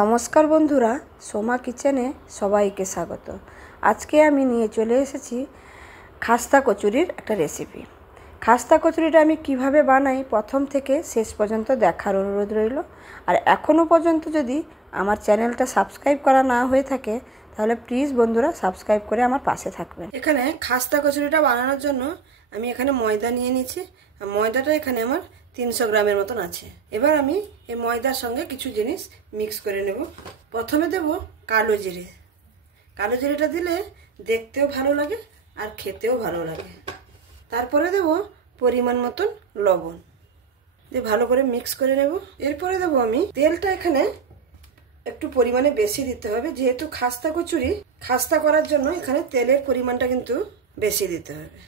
নমস্কার বন্ধুরা, সোমা কিচেনে সবাইকে স্বাগত। আজকে আমি নিয়ে চলে এসেছি খাস্তা কচুরির একটা রেসিপি। খাস্তা কচুরিটা আমি কিভাবে বানাই প্রথম থেকে শেষ পর্যন্ত দেখার অনুরোধ রইল। আর এখনও পর্যন্ত যদি আমার চ্যানেলটা সাবস্ক্রাইব করা না হয়ে থাকে তাহলে প্লিজ বন্ধুরা সাবস্ক্রাইব করে আমার পাশে থাকবেন। এখানে খাস্তা কচুরিটা বানানোর জন্য আমি এখানে ময়দা নিয়ে নিয়েছি। আর ময়দাটা এখানে আমার 300 গ্রামের মতন আছে। এবার আমি এই ময়দার সঙ্গে কিছু জিনিস মিক্স করে নেব। প্রথমে দেব কালো জিরে। কালো জিরেটা দিলে দেখতেও ভালো লাগে আর খেতেও ভালো লাগে। তারপরে দেব পরিমাণ মতন লবণ দিয়ে ভালো করে মিক্স করে নেব। এরপরে দেব আমি তেলটা এখানে একটু পরিমাণে বেশি দিতে হবে, যেহেতু খাস্তা কচুরি খাস্তা করার জন্য এখানে তেলের পরিমাণটা কিন্তু বেশি দিতে হবে।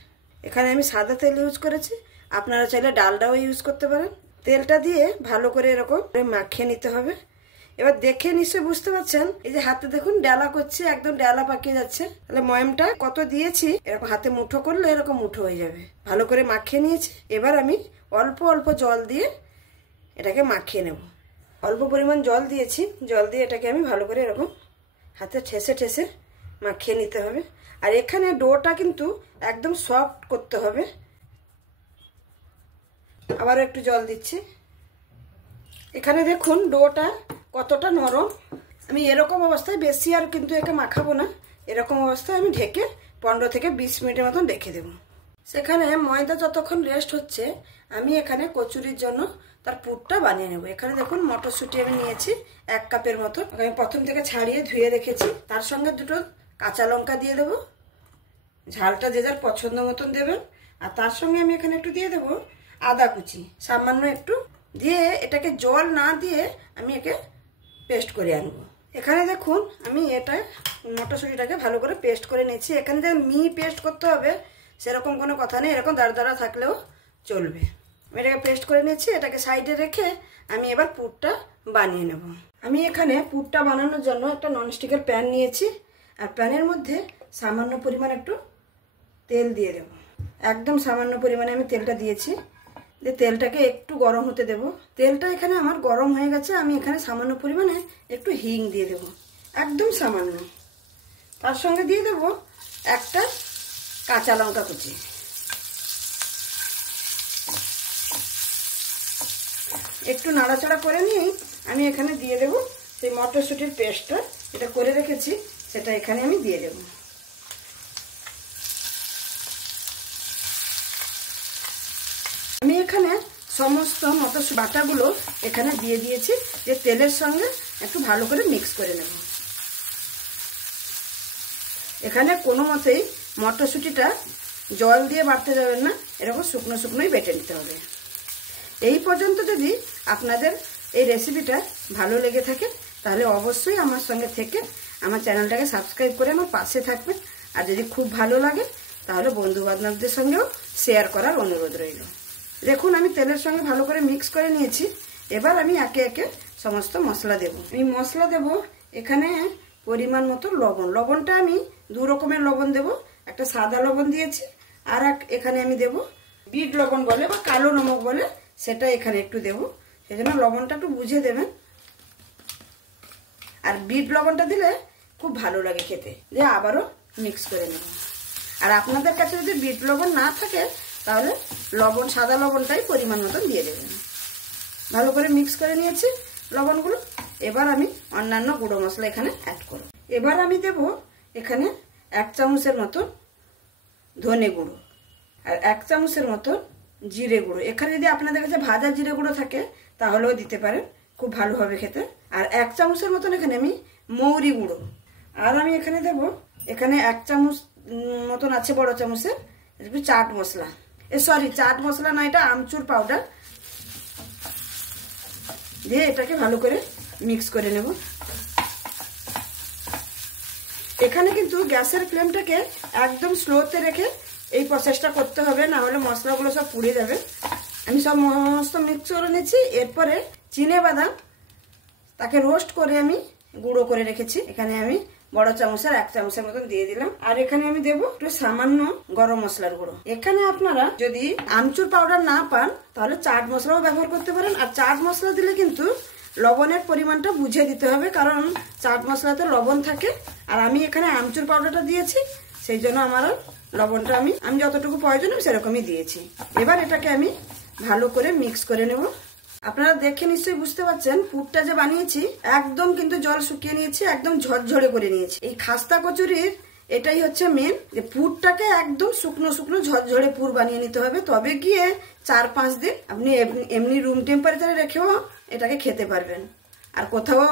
এখানে আমি সাদা তেল ইউজ করেছি, আপনারা চাইলে ডালডাও ইউজ করতে পারেন। তেলটা দিয়ে ভালো করে এরকম মাখিয়ে নিতে হবে। এবার দেখে নিশ্চয়ই বুঝতে পারছেন, এই যে হাতে দেখুন ডালা করছে, একদম ডালা পাকিয়ে যাচ্ছে। তাহলে ময়ামটা কত দিয়েছি, এরকম হাতে মুঠো করলে এরকম মুঠো হয়ে যাবে। ভালো করে মাখিয়ে নিয়েছি। এবার আমি অল্প অল্প জল দিয়ে এটাকে মাখিয়ে নেব। অল্প পরিমাণ জল দিয়েছি, জল দিয়ে এটাকে আমি ভালো করে এরকম হাতে ঠেসে ঠেসে মাখিয়ে নিতে হবে। আর এখানে ডোটা কিন্তু একদম সফট করতে হবে। আবারও একটু জল দিচ্ছি। এখানে দেখুন ডোটা কতটা নরম। আমি এরকম অবস্থায় বেশি আর কিন্তু একে মাখাবো না। এরকম অবস্থায় আমি ঢেকে 15 থেকে 20 মিনিটের মতন রেখে দেবো। সেখানে ময়দা যতক্ষণ রেস্ট হচ্ছে আমি এখানে কচুরির জন্য তার পুরটা বানিয়ে নেব। এখানে দেখুন মটরশুঁটি আমি নিয়েছি 1 কাপের মতো। আমি প্রথম থেকে ছাড়িয়ে ধুয়ে রেখেছি। তার সঙ্গে দুটো কাঁচা লঙ্কা দিয়ে দেবো। ঝালটা যে যার পছন্দ মতন দেবেন। আর তার সঙ্গে আমি এখানে একটু দিয়ে দেবো আদা কুচি, সামান্য একটু দিয়ে এটাকে জল না দিয়ে আমি একে পেস্ট করে আনবো। এখানে দেখুন আমি এটা মটরশুঁটিটাকে ভালো করে পেস্ট করে নিয়েছি। এখানে যে পেস্ট করতে হবে সেরকম কোনো কথা নেই, এরকম দাঁড়া দাঁড়া থাকলেও চলবে। আমি এটাকে পেস্ট করে নিয়েছি। এটাকে সাইডে রেখে আমি এবার পুরটা বানিয়ে নেব। আমি এখানে পুরটা বানানোর জন্য একটা ননস্টিকের প্যান নিয়েছি। আর প্যানের মধ্যে সামান্য পরিমাণ একটু তেল দিয়ে দেব। একদম সামান্য পরিমাণে আমি তেলটা দিয়েছি। যে তেলটাকে একটু গরম হতে দেব। তেলটা এখানে আমার গরম হয়ে গেছে। আমি এখানে সামান্য পরিমাণে একটু হিং দিয়ে দেব, একদম সামান্য। তার সঙ্গে দিয়ে দেব একটা কাঁচা লঙ্কা কুচি। একটু নাড়াচাড়া করে নিয়েই আমি এখানে দিয়ে দেব সেই মটরশুঁটির পেস্টটা যেটা করে রেখেছি, সেটা এখানে আমি দিয়ে দেব। আমি এখানে সমস্ত মটরশুঁটি বাটাগুলো এখানে দিয়ে দিয়েছি, যে তেলের সঙ্গে একটু ভালো করে মিক্স করে নেব। এখানে কোনো মতেই মটরশুঁটিটা জল দিয়ে বাটতে যাবেন না, এরকম শুকনো শুকনোই বেটে নিতে হবে। এই পর্যন্ত যদি আপনাদের এই রেসিপিটা ভালো লেগে থাকে তাহলে অবশ্যই আমার সঙ্গে থেকে আমার চ্যানেলটাকে সাবস্ক্রাইব করে আমার পাশে থাকবেন। আর যদি খুব ভালো লাগে তাহলে বন্ধু বান্ধবদের সঙ্গেও শেয়ার করার অনুরোধ রইল। দেখুন আমি তেলের সঙ্গে ভালো করে মিক্স করে নিয়েছি। এবার আমি একে একে সমস্ত মশলা দেব। আমি মশলা দেব এখানে পরিমাণ মতো লবণ। লবণটা আমি 2 রকমের লবণ দেব। একটা সাদা লবণ দিয়েছি, আর এখানে আমি দেব বিট লবণ বলে বা কালো নমক বলে, সেটা এখানে একটু দেব। সেই জন্য লবণটা একটু বুঝে দেবেন। আর বিট লবণটা দিলে খুব ভালো লাগে খেতে। দিয়ে আবারও মিক্স করে নেব। আর আপনাদের কাছে যদি বিট লবণ না থাকে তাহলে লবণ, সাদা লবণটাই পরিমাণ মতন দিয়ে দেবেন। ভালো করে মিক্স করে নিয়েছি লবণগুলো। এবার আমি অন্যান্য গুঁড়ো মশলা এখানে অ্যাড করব। এবার আমি দেব এখানে 1 চামচের মতো ধনে গুঁড়ো আর 1 চামচের মতো জিরে গুঁড়ো। এখানে যদি আপনাদের কাছে ভাজা জিরে গুঁড়ো থাকে তাহলেও দিতে পারেন, খুব ভালো হবে খেতে। আর 1 চামচের মতন এখানে আমি মৌরি গুঁড়ো। আর আমি এখানে দেব এখানে 1 চামচ মতন আছে বড় চামচের একটু চাট মশলা। সরি, চাট মশলা না, এটা আমচুর পাউডার দিয়ে এটাকে ভালো করে মিক্স করে নেব। এখানে কিন্তু গ্যাসের ফ্লেমটাকে একদম স্লোতে রেখে এই প্রসেসটা করতে হবে, না হলে মশলাগুলো সব পুড়ে যাবে। আমি সব সমস্ত মিক্স করে নিয়েছি। এরপরে চিনে বাদাম তাকে রোস্ট করে আমি গুঁড়ো করে রেখেছি। এখানে আমি বড় চামচের 1 চামচের মতন দিয়ে দিলাম। আর এখানে আমি দেবো একটু সামান্য গরম মশলার গুঁড়ো। এখানে আপনারা যদি আমচুর পাউডার না পান তাহলে চাট মশলাও ব্যবহার করতে পারেন। আর চাট মশলা দিলে কিন্তু লবণের পরিমাণটা বুঝে দিতে হবে, কারণ চাট মশলাতে লবণ থাকে, আর আমি এখানে আমচুর পাউডারটা দিয়েছি, সেই জন্য আমার লবণটা আমি যতটুকু প্রয়োজন সেরকমই দিয়েছি। এবার এটাকে আমি ভালো করে মিক্স করে নেব। আপনারা দেখে নিশ্চয়ই বুঝতে পারছেন পুরটা যে বানিয়েছি একদম কিন্তু জল শুকিয়ে নিয়েছি, একদম ঝরঝরে করে নিয়েছি। এই খাস্তা কচুরির এটাই হচ্ছে মেন, যে পুরটাকে একদম শুকনো শুকনো ঝরঝরে পুর বানিয়ে নিতে হবে, তবে গিয়ে 4-5 দিন আপনি এমনি রুম টেম্পারেচারে রেখেও এটাকে খেতে পারবেন। আর কোথাও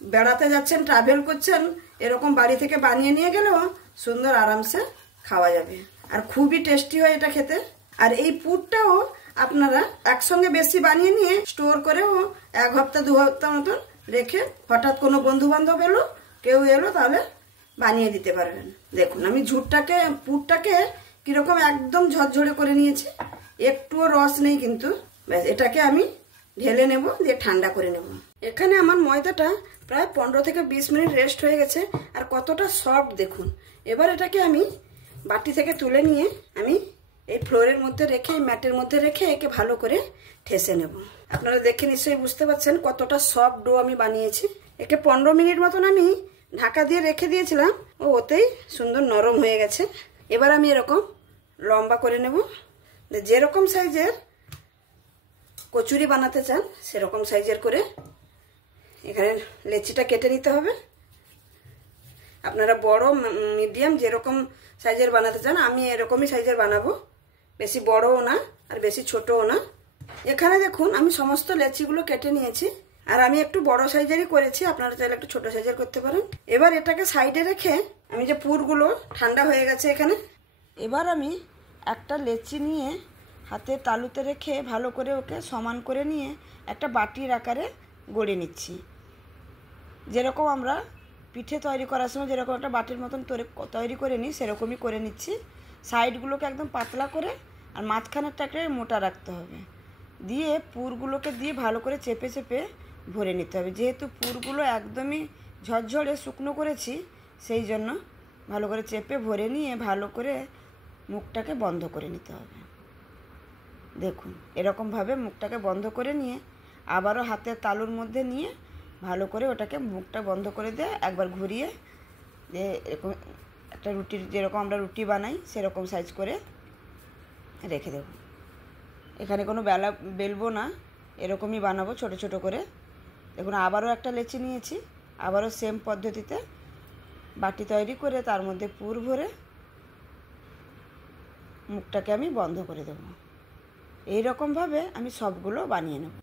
বেড়াতে যাচ্ছেন, ট্রাভেল করছেন, এরকম বাড়ি থেকে বানিয়ে নিয়ে গেলেও সুন্দর আরামসে খাওয়া যাবে, আর খুবই টেস্টি হয় এটা খেতে। আর এই পুরটাও আপনারা একসঙ্গে বেশি বানিয়ে নিয়ে স্টোর করেও 1 হপ্তাহ 2 হপ্তাহ মতন রেখে হঠাৎ কোনো বন্ধু বান্ধব এলো, কেউ এলো, তাহলে বানিয়ে দিতে পারবেন। দেখুন আমি পুরটাকে কিরকম একদম ঝরঝরে করে নিয়েছি, একটুও রস নেই কিন্তু। ব্যাস এটাকে আমি ঢেলে নেব, দিয়ে ঠান্ডা করে নেব। এখানে আমার ময়দাটা প্রায় 15 থেকে 20 মিনিট রেস্ট হয়ে গেছে, আর কতটা সফট দেখুন। এবার এটাকে আমি বাটি থেকে তুলে নিয়ে আমি এই ফ্লোরের মধ্যে রেখে, এই ম্যাটের মধ্যে রেখে একে ভালো করে ঠেসে নেব। আপনারা দেখে নিশ্চয়ই বুঝতে পারছেন কতটা সফট ডো আমি বানিয়েছি। একে 15 মিনিট মতন আমি ঢাকা দিয়ে রেখে দিয়েছিলাম, ওতেই সুন্দর নরম হয়ে গেছে। এবার আমি এরকম লম্বা করে নেব, যেরকম সাইজের কচুরি বানাতে চান সেরকম সাইজের করে এখানে লেচিটা কেটে নিতে হবে। আপনারা বড় মিডিয়াম যেরকম সাইজের বানাতে চান, আমি এরকমই সাইজের বানাবো, বেশি বড়ও না আর বেশি ছোটও না। এখানে দেখুন আমি সমস্ত লেচিগুলো কেটে নিয়েছি, আর আমি একটু বড় সাইজেরই করেছি, আপনারা চাইলে একটু ছোট সাইজের করতে পারেন। এবার এটাকে সাইডে রেখে আমি যে পুরগুলো ঠান্ডা হয়ে গেছে এখানে, এবার আমি একটা লেচি নিয়ে হাতের তালুতে রেখে ভালো করে ওকে সমান করে নিয়ে একটা বাটির আকারে গড়ে নিচ্ছি। যেরকম আমরা পিঠে তৈরি করার সময় যেরকম একটা বাটির মতন তৈরি করে নিই, সেরকমই করে নিচ্ছি। সাইডগুলোকে একদম পাতলা করে আর মাঝখানেরটাকে মোটা রাখতে হবে, দিয়ে পুরগুলোকে দিয়ে ভালো করে চেপে চেপে ভরে নিতে হবে। যেহেতু পুরগুলো একদমই ঝরঝরে শুকনো করেছি, সেই জন্য ভালো করে চেপে ভরে নিয়ে ভালো করে মুখটাকে বন্ধ করে নিতে হবে। দেখুন এরকমভাবে মুখটাকে বন্ধ করে নিয়ে আবারও হাতের তালুর মধ্যে নিয়ে ভালো করে ওটাকে মুখটা বন্ধ করে দিয়ে একবার ঘুরিয়ে দিয়ে এরকম একটা রুটির যেরকম আমরা রুটি বানাই সেরকম সাইজ করে রেখে দেব। এখানে কোনো বেলবো না, এরকমই বানাবো ছোট ছোট করে। দেখুন আবারও একটা লেচি নিয়েছি, আবারও সেম পদ্ধতিতে বাটি তৈরি করে তার মধ্যে পুর ভরে মুখটাকে আমি বন্ধ করে দেব। এই রকমভাবে আমি সবগুলো বানিয়ে নেব।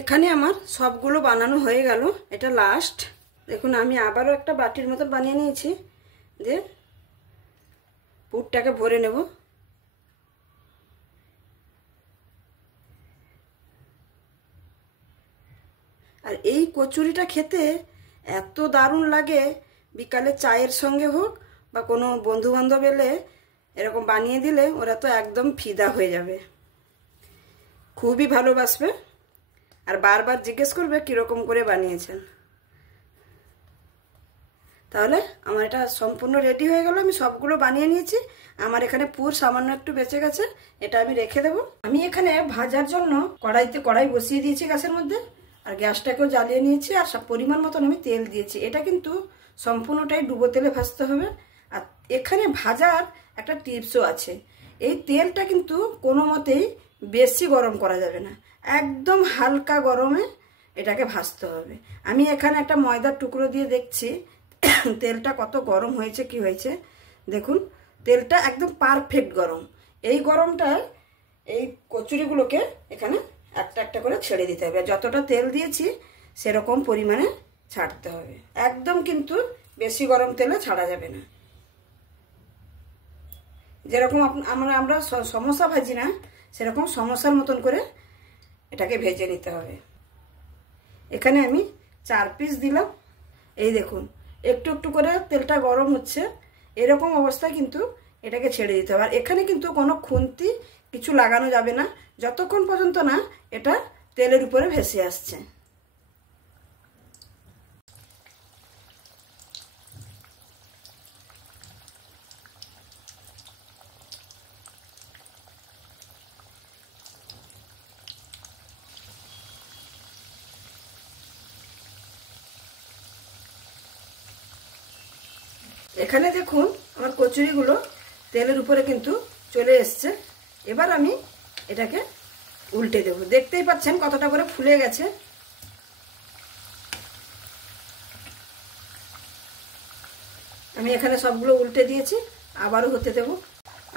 এখানে আমার সবগুলো বানানো হয়ে গেল, এটা লাস্ট। দেখুন আমি আবারও একটা বাটির মতো বানিয়ে নিয়েছি, দিয়ে পুরটাকে ভরে নেব। আর এই কচুরিটা খেতে এত দারুণ লাগে, বিকালে চায়ের সঙ্গে হোক বা কোনো বন্ধু বান্ধব এলে এরকম বানিয়ে দিলে ওরা তো একদম ফিদা হয়ে যাবে, খুবই ভালোবাসবে, আর বারবার জিজ্ঞেস করবে কীরকম করে বানিয়েছেন। তাহলে আমার এটা সম্পূর্ণ রেডি হয়ে গেল। আমি সবগুলো বানিয়ে নিয়েছি, আমার এখানে পুর সামান্য একটু বেঁচে গেছে, এটা আমি রেখে দেবো। আমি এখানে ভাজার জন্য কড়াই বসিয়ে দিয়েছি গ্যাসের মধ্যে, আর গ্যাসটাকেও জ্বালিয়ে নিয়েছি, আর সব পরিমাণ মতন আমি তেল দিয়েছি। এটা কিন্তু সম্পূর্ণটাই ডুবো তেলে ভাজতে হবে। আর এখানে ভাজার একটা টিপসও আছে, এই তেলটা কিন্তু কোনো মতেই বেশি গরম করা যাবে না, একদম হালকা গরমে এটাকে ভাজতে হবে। আমি এখানে একটা ময়দার টুকরো দিয়ে দেখছি তেলটা কত গরম হয়েছে কি হয়েছে। দেখুন তেলটা একদম পারফেক্ট গরম। এই গরমটায় এই কচুরিগুলোকে এখানে একটা একটা করে ছেড়ে দিতে হবে, যতটা তেল দিয়েছি সেরকম পরিমাণে ছাড়তে হবে, একদম কিন্তু বেশি গরম তেলে ছাড়া যাবে না। যেরকম আমরা সমোসা ভাজি না, সেরকম সমোসার মতন করে এটাকে ভেজে নিতে হবে। এখানে আমি 4 পিস দিলাম। এই দেখুন একটু একটু করে তেলটা গরম হচ্ছে, এরকম অবস্থায় কিন্তু এটাকে ছেড়ে দিতে হবে। আর এখানে কিন্তু কোনো খুন্তি কিছু লাগানো যাবে না যতক্ষণ পর্যন্ত না এটা তেলের উপরে ভেসে আসছে। এখানে দেখুন আমার কচুরিগুলো তেলের উপরে কিন্তু চলে এসছে। এবার আমি এটাকে উল্টে দেব। দেখতেই পাচ্ছেন কতটা করে ফুলে গেছে। আমি এখানে সবগুলো উল্টে দিয়েছি, আবারও হতে দেব।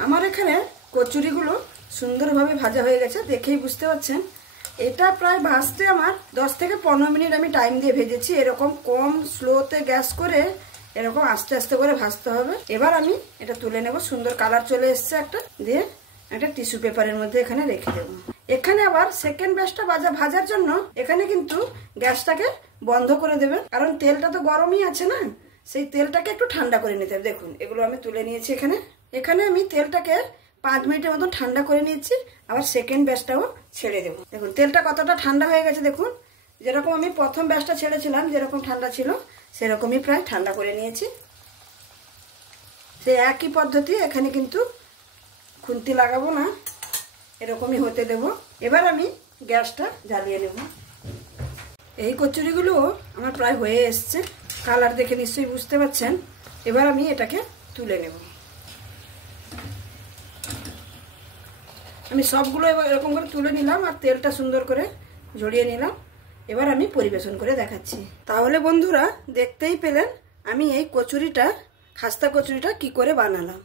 আমার এখানে কচুরিগুলো সুন্দরভাবে ভাজা হয়ে গেছে, দেখেই বুঝতে পারছেন। এটা প্রায় ভাজতে আমার 10 থেকে 15 মিনিট আমি টাইম দিয়ে ভেজেছি। এরকম কম স্লোতে গ্যাস করে এরকম আস্তে আস্তে করে ভাজতে হবে। এবার আমি এটা তুলে নেব। সুন্দর কালার চলে এসছে একটা, দিয়ে একটা টিস্যু পেপারের মধ্যে এখানে রেখে দেবো। এখানে আবার সেকেন্ড ব্যাচটা ভাজার জন্য এখানে কিন্তু গ্যাসটাকে বন্ধ করে দেবেন, কারণ তেলটা তো গরমই আছে না, সেই তেলটাকে একটু ঠান্ডা করে নিতে হবে। দেখুন এগুলো আমি তুলে নিয়েছি। এখানে আমি তেলটাকে 5 মিনিটের মতন ঠান্ডা করে নিয়েছি। আবার সেকেন্ড ব্যাচটাও ছেড়ে দেবো। দেখুন তেলটা কতটা ঠান্ডা হয়ে গেছে। দেখুন যেরকম আমি প্রথম ব্যাচটা ছেড়েছিলাম যেরকম ঠান্ডা ছিল সেরকমই প্রায় ঠান্ডা করে নিয়েছি। সেই একই পদ্ধতি এখানে কিন্তু খুন্তি লাগাবো না, এরকমই হতে দেব। এবার আমি গ্যাসটা জ্বালিয়ে নেব। এই কচুরিগুলো আমার প্রায় হয়ে এসছে, কালার দেখে নিশ্চয়ই বুঝতে পারছেন। এবার আমি এটাকে তুলে নেব। আমি সবগুলো এরকম করে তুলে নিলাম আর তেলটা সুন্দর করে ঝরিয়ে নিলাম। এবার আমি পরিবেশন করে দেখাচ্ছি। তাহলে বন্ধুরা দেখতেই পেলেন আমি এই কচুরিটা, খাস্তা কচুরিটা কি করে বানালাম।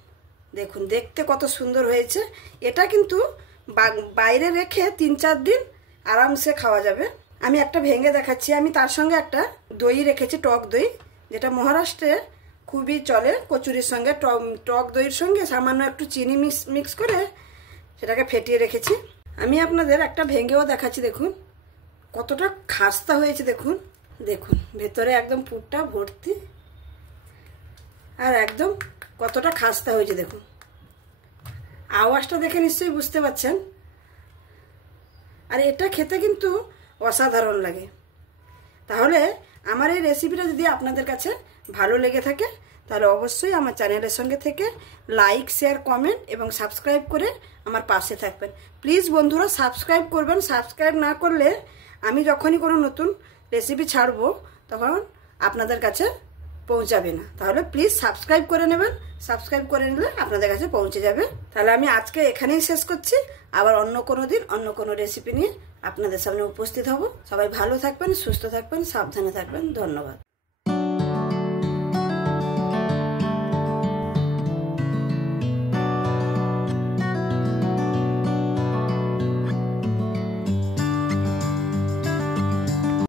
দেখুন দেখতে কত সুন্দর হয়েছে। এটা কিন্তু বাইরে রেখে 3-4 দিন আরামসে খাওয়া যাবে। আমি একটা ভেঙে দেখাচ্ছি। আমি তার সঙ্গে একটা দই রেখেছি, টক দই, যেটা মহারাষ্ট্রে খুবই চলে। কচুরির সঙ্গে টক দইয়ের সঙ্গে সামান্য একটু চিনি মিক্স করে সেটাকে ফেটিয়ে রেখেছি। আমি আপনাদের একটা ভেঙেও দেখাচ্ছি। দেখুন কতটা খাস্তা হয়েছে। দেখুন দেখুন ভেতরে একদম পুরটা ভর্তি, আর একদম কতটা খাস্তা হয়েছে। দেখুন আওয়াজটা দেখে নিশ্চয়ই বুঝতে পারছেন। আর এটা খেতে কিন্তু অসাধারণ লাগে। তাহলে আমার এই রেসিপিটা যদি আপনাদের কাছে ভালো লেগে থাকে তাহলে অবশ্যই আমার চ্যানেলের সঙ্গে থেকে লাইক, শেয়ার, কমেন্ট এবং সাবস্ক্রাইব করে আমার পাশে থাকবেন। প্লিজ বন্ধুরা সাবস্ক্রাইব করবেন। সাবস্ক্রাইব না করলে আমি যখনই কোনো নতুন রেসিপি ছাড়বো তখন আপনাদের কাছে পৌঁছাবে না। তাহলে প্লিজ সাবস্ক্রাইব করে নেবেন। সাবস্ক্রাইব করে নিলে আপনাদের কাছে পৌঁছে যাবে। তাহলে আমি আজকে এখানেই শেষ করছি। আবার অন্য কোনো দিন অন্য কোনো রেসিপি নিয়ে আপনাদের সামনে উপস্থিত হব। সবাই ভালো থাকবেন, সুস্থ থাকবেন, সাবধানে থাকবেন। ধন্যবাদ।